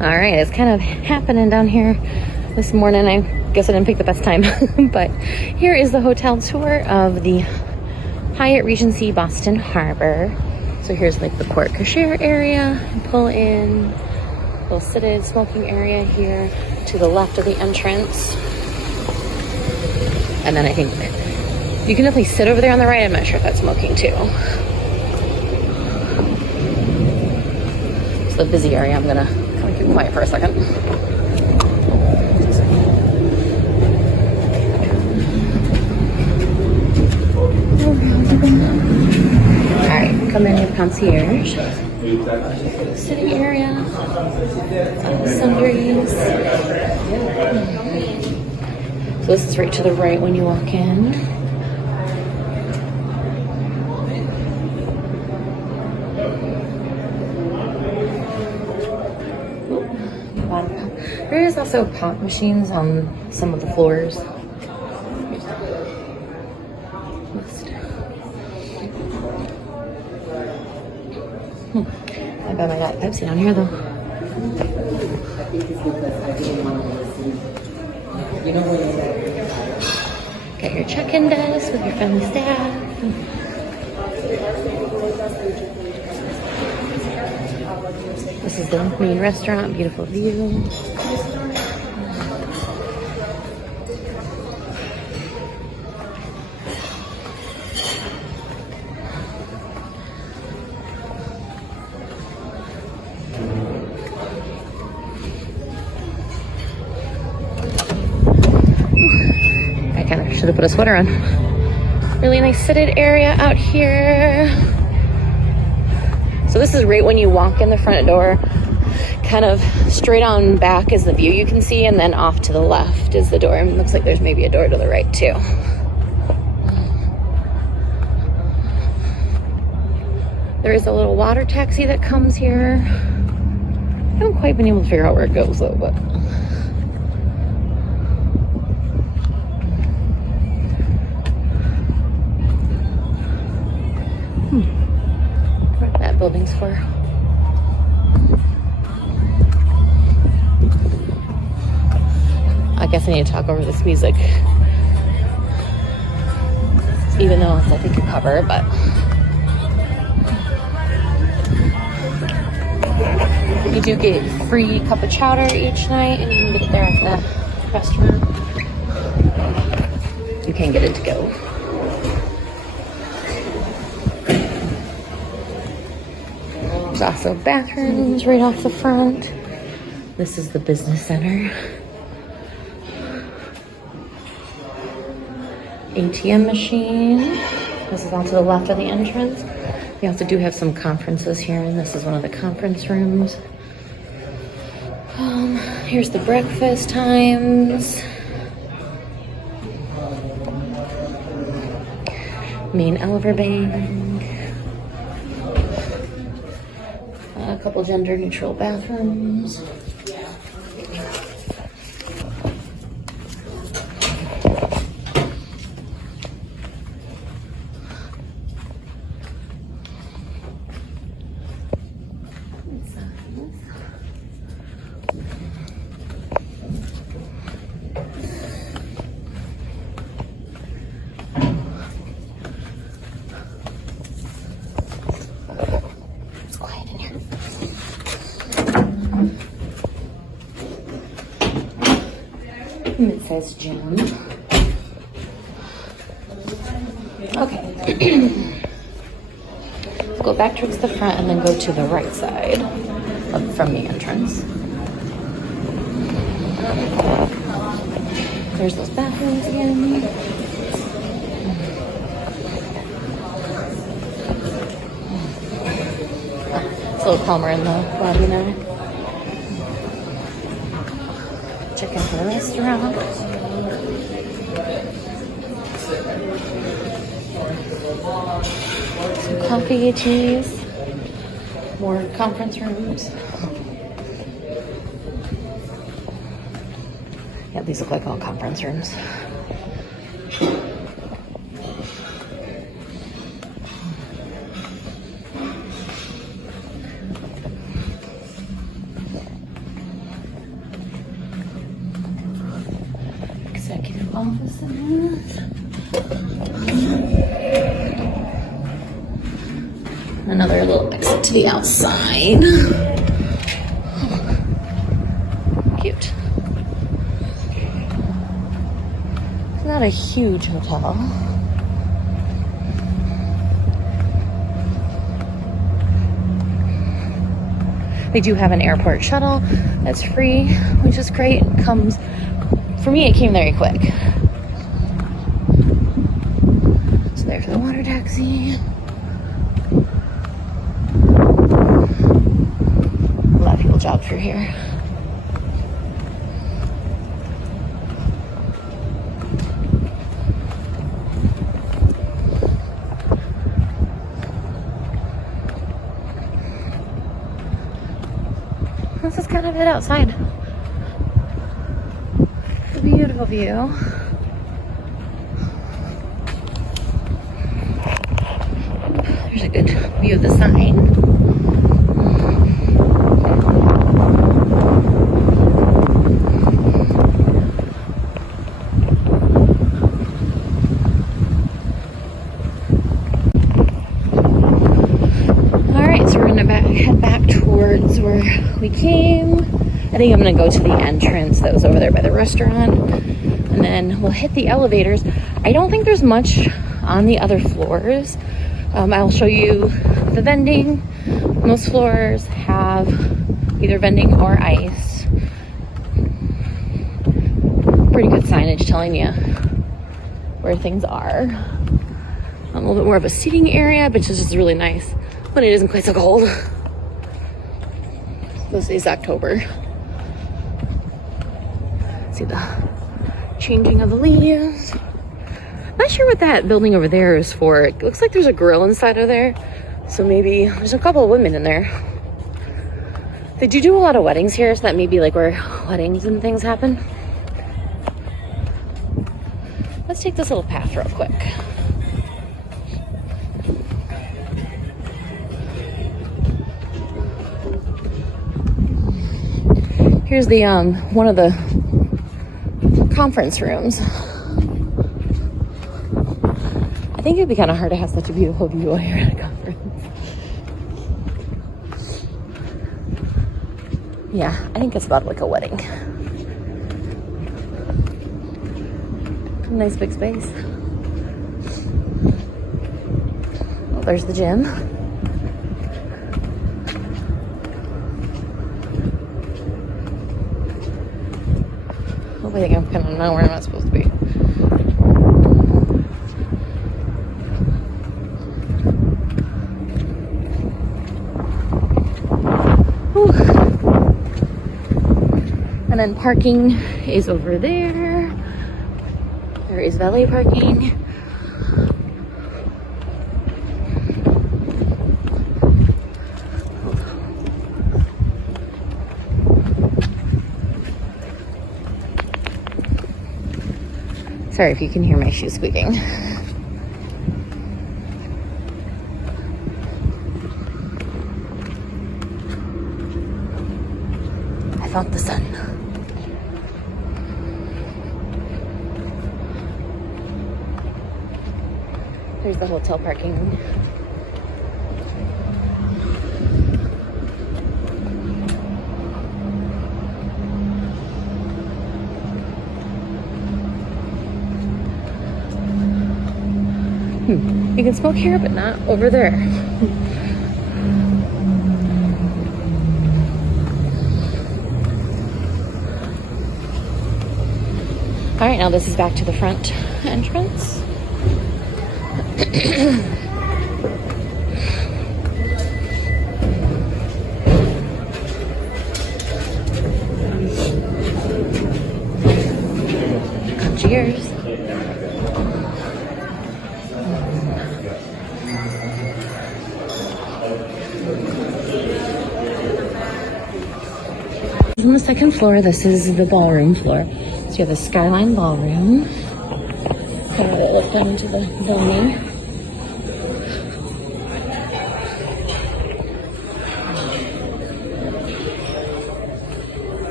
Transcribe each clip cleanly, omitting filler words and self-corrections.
All right, it's kind of happening down here this morning. I guess I didn't pick the best time, but here is the hotel tour of the Hyatt Regency Boston Harbor. So here's like the port cochere area. Pull in, little seated smoking area here to the left of the entrance. And then I think you can definitely sit over there on the right. I'm not sure if that's smoking too. It's the busy area. I'm gonna kind of keep quiet for a second. Alright, come in with concierge. Sitting area. Sundries. So this is right to the right when you walk in. There is also pop machines on some of the floors. I bet I got Pepsi down here though. Got your check-in desk with your friendly staff. This is the main restaurant, beautiful view. I kind of should have put a sweater on. Really nice seated area out here. So this is right when you walk in the front door. Kind of straight on back is the view you can see, and then off to the left is the door. And it looks like there's maybe a door to the right too. There is a little water taxi that comes here. I haven't quite been able to figure out where it goes though, but what that building's for. I guess I need to talk over this music, even though it's I think a cover, but you do get a free cup of chowder each night, and you can get it there at the restaurant. You can get it to go. There's also bathrooms right off the front. This is the business center. ATM machine. This is all to the left of the entrance. We also do have some conferences here, and this is one of the conference rooms. Here's the breakfast times. Main elevator bank. A couple gender neutral bathrooms. It says gym. Okay. Let's go back towards the front and then go to the right side from the entrance. There's those bathrooms again. It's a little calmer in the lobby now. Check out the restaurant. Some coffee, teas, more conference rooms. Yeah, these look like all conference rooms. offices. Another little exit to the outside. Cute. It's not a huge hotel. They do have an airport shuttle that's free, which is great. It comes, for me, it came very quick. So there's the water taxi. A lot of people job through here. This is kind of it outside. A beautiful view. There's a good view of the sign. Head back towards where we came. I think I'm gonna go to the entrance that was over there by the restaurant, and then we'll hit the elevators. I don't think there's much on the other floors. I'll show you the vending. Most floors have either vending or ice. Pretty good signage telling you where things are. A little bit more of a seating area, which is just really nice, but it isn't quite so cold. This is October. See the changing of the leaves. Not sure what that building over there is for. It looks like there's a grill inside of there. So maybe there's a couple of women in there. They do a lot of weddings here, so that may be like where weddings and things happen. Let's take this little path real quick. Here's the one of the conference rooms. I think it'd be kind of hard to have such a beautiful view here at a conference. Yeah, I think it's about like a wedding. Nice big space. Oh, there's the gym. I think I'm kind of now where I'm not supposed to be. Whew. And then parking is over there. There is valet parking. Sorry if you can hear my shoes squeaking. I felt the sun. There's the hotel parking. You can smoke here, but not over there. All right, now this is back to the front entrance. Cheers. On the second floor, this is the ballroom floor. So you have the Skyline Ballroom. Kind of look down into the building.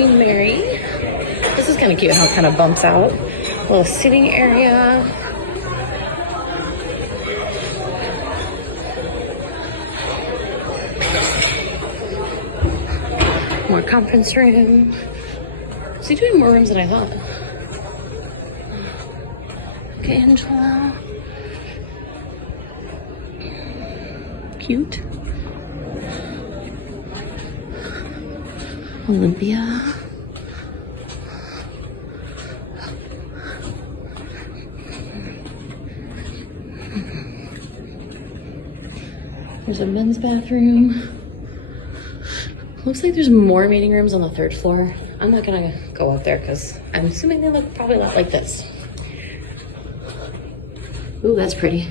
Queen Mary. This is kind of cute how it kind of bumps out. A little sitting area. More conference room. Is he doing more rooms than I thought? Okay, Angela. Cute. Olympia. There's a men's bathroom. Looks like there's more meeting rooms on the 3rd floor. I'm not gonna go up there because I'm assuming they look probably a lot like this. Ooh, that's pretty.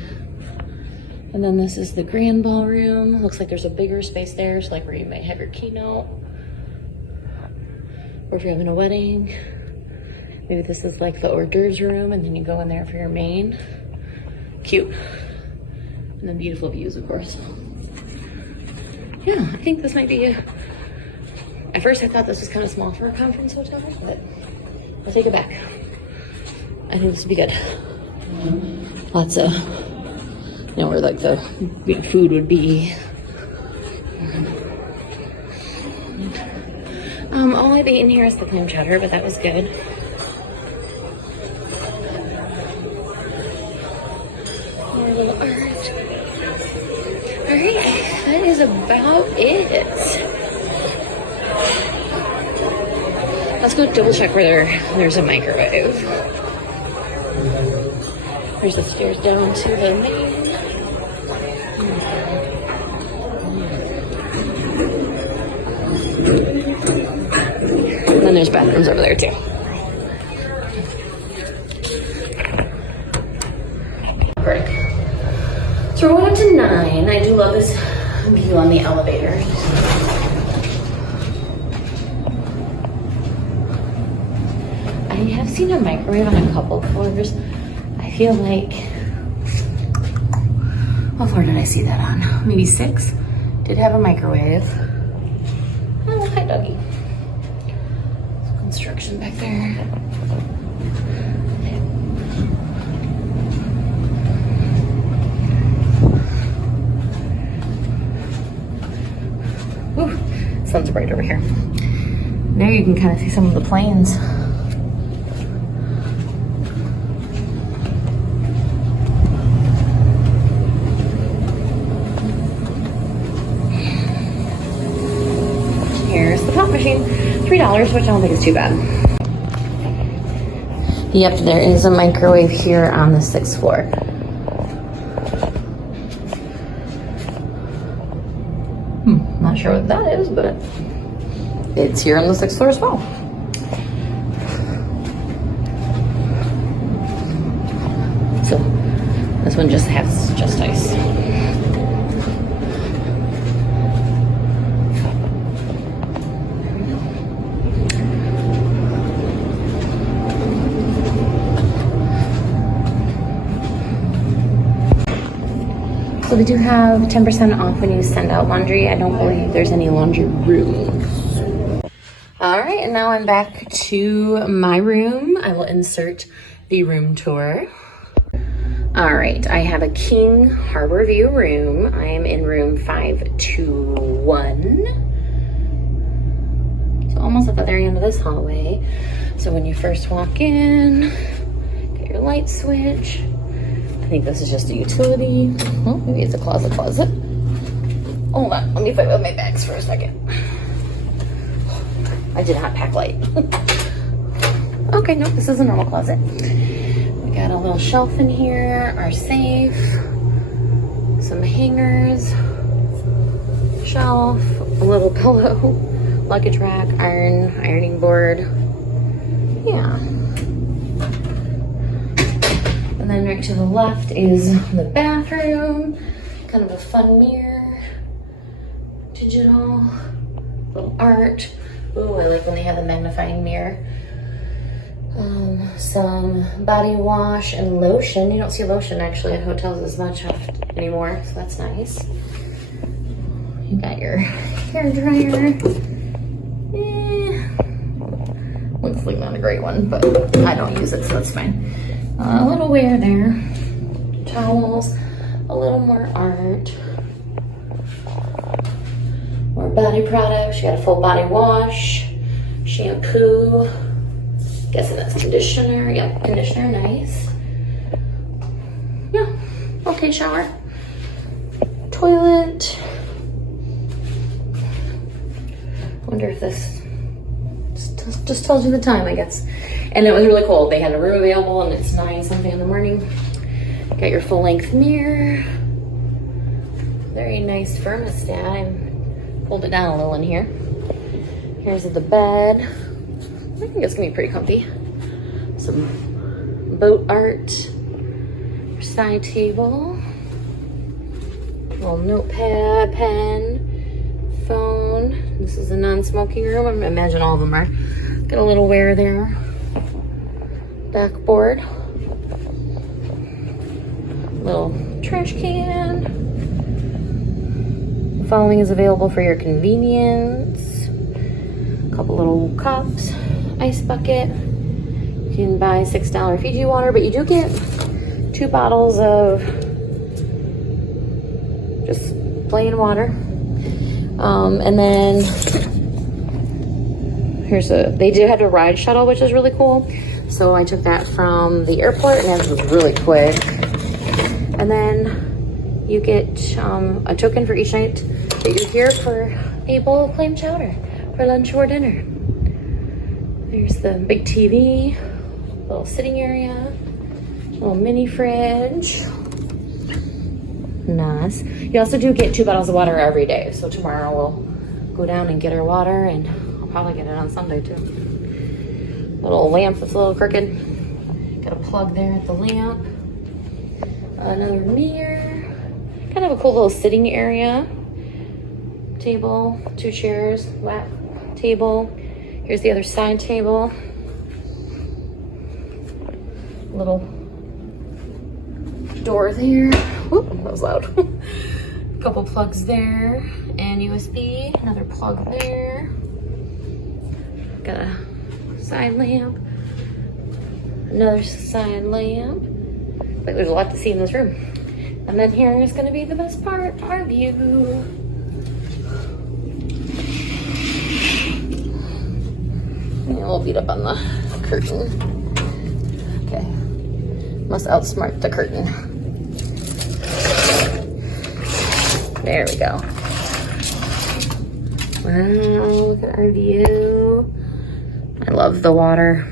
And then this is the grand ballroom. Looks like there's a bigger space there, so like where you might have your keynote. Or if you're having a wedding. Maybe this is like the hors d'oeuvres room and then you go in there for your main. Cute. And then beautiful views, of course. Yeah, I think this might be at first I thought this was kind of small for a conference hotel, but I'll take it back. I think this would be good. Lots of, you know, where like the food would be. All I've eaten here is the clam chowder, but that was good. More little art. All right, that is about it. Let's go double check where there's a microwave. There's the stairs down to the main. And then there's bathrooms over there too. Break. So we're going up to 9. I do love this view on the elevator. I have seen a microwave on a couple floors. I feel like, what floor did I see that on? Maybe 6? Did have a microwave. Oh, hi doggy. Construction back there. Whew, sun's bright over here. There you can kind of see some of the planes. Here's the pop machine. $3, which I don't think is too bad. Yep, there is a microwave here on the 6th floor. Not sure what that is, but it's here on the 6th floor as well. So this one just has just ice. So they do have 10% off when you send out laundry. I don't believe there's any laundry rooms. All right, and now I'm back to my room. I will insert the room tour. All right, I have a king harbor view room. I am in room 521. So almost at the very end of this hallway. So when you first walk in, get your light switch. I think this is just a utility. Oh, maybe it's a closet. Hold on, let me fight with my bags for a second. I did not pack light. Okay, nope, this is a normal closet. We got a little shelf in here, our safe, some hangers, shelf, a little pillow, luggage rack, ironing board. Yeah. And then right to the left is the bathroom. Kind of a fun mirror. Digital. Little art. Ooh, I like when they have the magnifying mirror. Some body wash and lotion. You don't see lotion actually at hotels as much anymore, so that's nice. You got your hair dryer. Looks like not a great one, but I don't use it, so that's fine. A little wear there. Towels, a little more art. More body products. She got a full body wash, shampoo. Guessing that's conditioner. Yep, conditioner, nice. Yeah, okay, shower. Toilet. Wonder if this just tells you the time, I guess. And it was really cold. They had a room available and it's 9-something in the morning. Got your full length mirror. Very nice thermostat. I pulled it down a little in here. Here's the bed. I think it's gonna be pretty comfy. Some boat art. Side table. Little notepad, pen, phone. This is a non-smoking room. I imagine all of them are. Got a little wear there. Backboard. Little trash can. The following is available for your convenience. A couple little cups. Ice bucket. You can buy $6 Fiji water, but you do get 2 bottles of just plain water. And then they do have a ride shuttle, which is really cool. So I took that from the airport and that was really quick. And then you get a token for each night that you're here for a bowl of clam chowder for lunch or dinner. There's the big TV, little sitting area, little mini fridge. Nice. You also do get 2 bottles of water every day. So tomorrow we'll go down and get our water, and I'll probably get it on Sunday too. Little lamp that's a little crooked. Got a plug there at the lamp. Another mirror. Kind of a cool little sitting area. Table, 2 chairs, lap table. Here's the other side table. Little door there. Whoop, that was loud. Couple plugs there and USB. Another plug there. Got a side lamp. Another side lamp. Like there's a lot to see in this room. And then here is going to be the best part, our view. And a little beat up on the curtain. Okay. Must outsmart the curtain. There we go. Wow, look at our view. I love the water.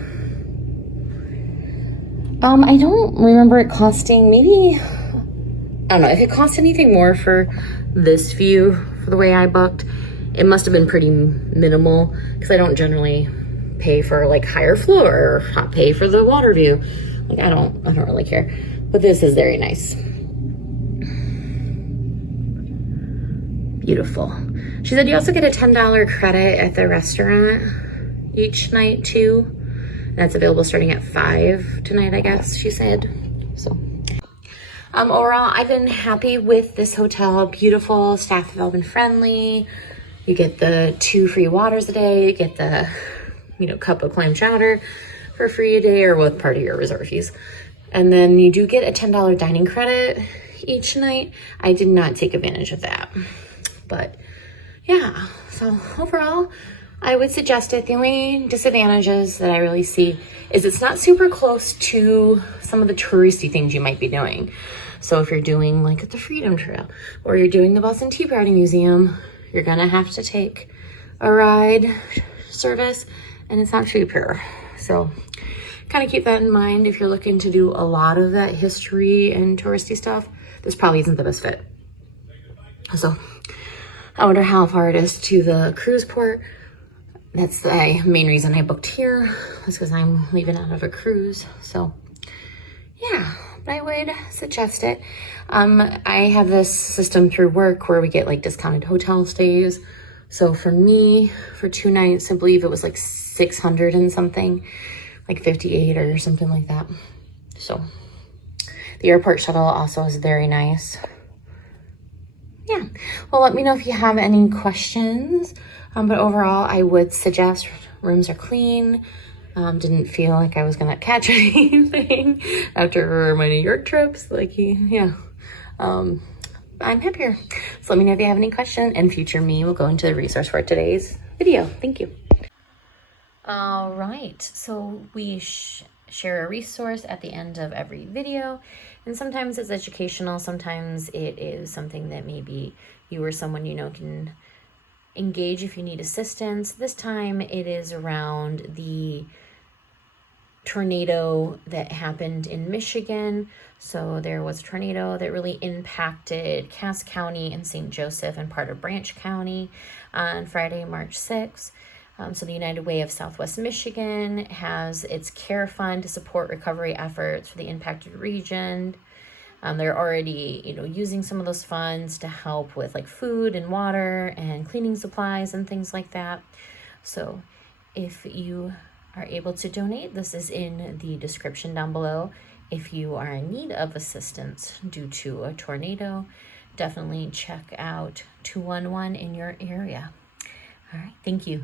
I don't remember it costing, maybe, I don't know, if it cost anything more for this view, for the way I booked, it must have been pretty minimal, because I don't generally pay for like higher floor or not pay for the water view. Like I don't really care. But this is very nice. Beautiful. She said you also get a $10 credit at the restaurant each night too. That's available starting at 5 tonight, I guess she said. So overall, I've been happy with this hotel. Beautiful, staff have all been friendly. You get the 2 free waters a day. You get the, cup of clam chowder for free a day or with part of your resort fees. And then you do get a $10 dining credit each night. I did not take advantage of that. But yeah, so overall, I would suggest it. The only disadvantages that I really see is it's not super close to some of the touristy things you might be doing. So if you're doing like the Freedom Trail or you're doing the Boston Tea Party Museum, you're gonna have to take a ride service and it's not cheaper. So kind of keep that in mind if you're looking to do a lot of that history and touristy stuff. This probably isn't the best fit. So I wonder how far it is to the cruise port. That's the main reason I booked here, is because I'm leaving out of a cruise. So yeah, but I would suggest it. I have this system through work where we get like discounted hotel stays. So for me, for 2 nights, I believe it was like 600 and something, like 58 or something like that. So the airport shuttle also is very nice. Yeah, well, let me know if you have any questions. But overall, I would suggest rooms are clean, Didn't feel like I was gonna catch anything after my New York trips. Like, yeah. I'm happier. So let me know if you have any questions, and future me will go into the resource for today's video. Thank you. All right, so we share a resource at the end of every video, and sometimes it's educational, sometimes it is something that maybe you or someone you know can engage if you need assistance. This time it is around the tornado that happened in Michigan. So there was a tornado that really impacted Cass County and St. Joseph and part of Branch County on Friday, March 6th. So the United Way of Southwest Michigan has its CARE Fund to support recovery efforts for the impacted region. They're already, using some of those funds to help with like food and water and cleaning supplies and things like that. So if you are able to donate, this is in the description down below. If you are in need of assistance due to a tornado, definitely check out 211 in your area. All right, thank you.